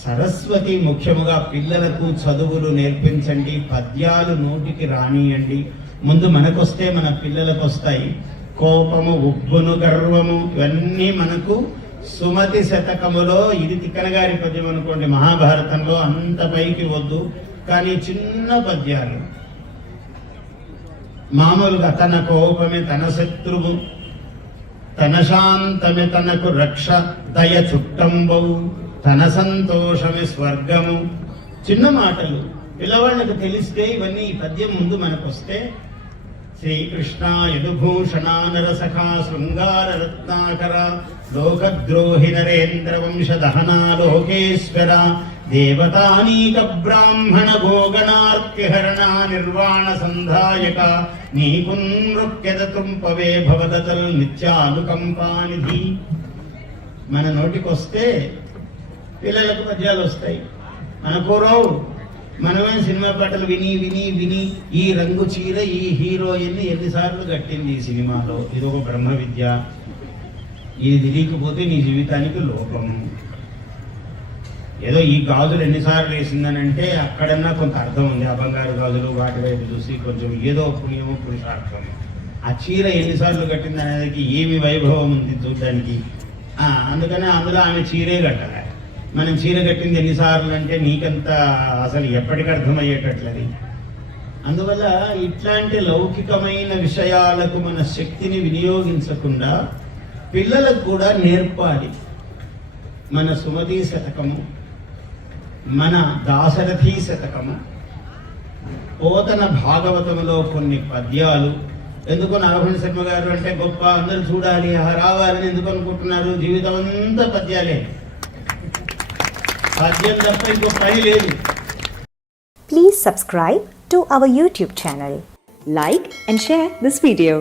సరస్వతి ముఖ్యముగా పిల్లలకు చదువులు నేర్పించండి, పద్యాలు నోటికి రానియండి. ముందు మనకొస్తే మన పిల్లలకు వస్తాయి. కోపము, ఉబ్బును, గర్వము ఇవన్నీ మనకు సుమతి శతకములో ఇది తిక్కన గారి పద్యం అనుకోండి, మహాభారతంలో అంత పైకి వద్దు, కానీ చిన్న పద్యాలు. మామూలుగా తన కోపమే తన శత్రువు, తన శాంతమే తనకు రక్ష, దయ చుట్టంబవు, తన సంతోషమే స్వర్గము. చిన్న మాటలు పిల్లవాళ్ళకు తెలిస్తే ఇవన్నీ ఈ పద్యం ముందు మనకొస్తే శ్రీకృష్ణ యదుభూషణ నరసఖా శృంగార రత్నాకర లోకద్రోహి నరేంద్ర వంశ దహనా లోకేశ్వర దేవతానీక బ్రాహ్మణ గోగణార్తిహరణ నిర్వాణ సంధాయక నీకునృక్యద తుంపవే భవదతల్ నిత్యానుకంపానిధి. మన నోటికొస్తే పిల్లలకు పద్యాలు వస్తాయి. మనకు రావు. మనమే సినిమా పాటలు విని విని విని ఈ రంగు చీర ఈ హీరోయిన్ ఎన్నిసార్లు కట్టింది ఈ సినిమాలో, ఇది ఒక బ్రహ్మ విద్య, ఇది తెలియకపోతే నీ జీవితానికి లోపము. ఏదో ఈ గాజులు ఎన్నిసార్లు వేసిందనంటే అక్కడన్నా కొంత అర్థం ఉంది. ఆ బంగారు గాజులు వాటి వైపు చూసి కొంచెం ఏదో పుణ్యము పురుషార్థము. ఆ చీర ఎన్నిసార్లు కట్టింది అనేది ఏమి వైభవం ఉంది చూడడానికి. అందుకనే అందులో ఆమె చీరే కట్టాలి. మనం చీర కట్టింది ఎన్నిసార్లు అంటే నీకంత అసలు ఎప్పటికి అర్థమయ్యేటట్లది. అందువల్ల ఇట్లాంటి లౌకికమైన విషయాలకు మన శక్తిని వినియోగించకుండా పిల్లలకు కూడా నేర్పాలి. మన సుమతి శతకము, మన దాశరథి శతకము, పోతన భాగవతంలో కొన్ని పద్యాలు. ఎందుకు నాగభూషణ శర్మ గారు అంటే గొప్ప, అందరూ చూడాలి రావాలని ఎందుకు అనుకుంటున్నారు? జీవితం అంతా పద్యాలే, పద్యం తప్ప ఇంకో పని లేదు. Please subscribe to our YouTube channel. Like and share this video.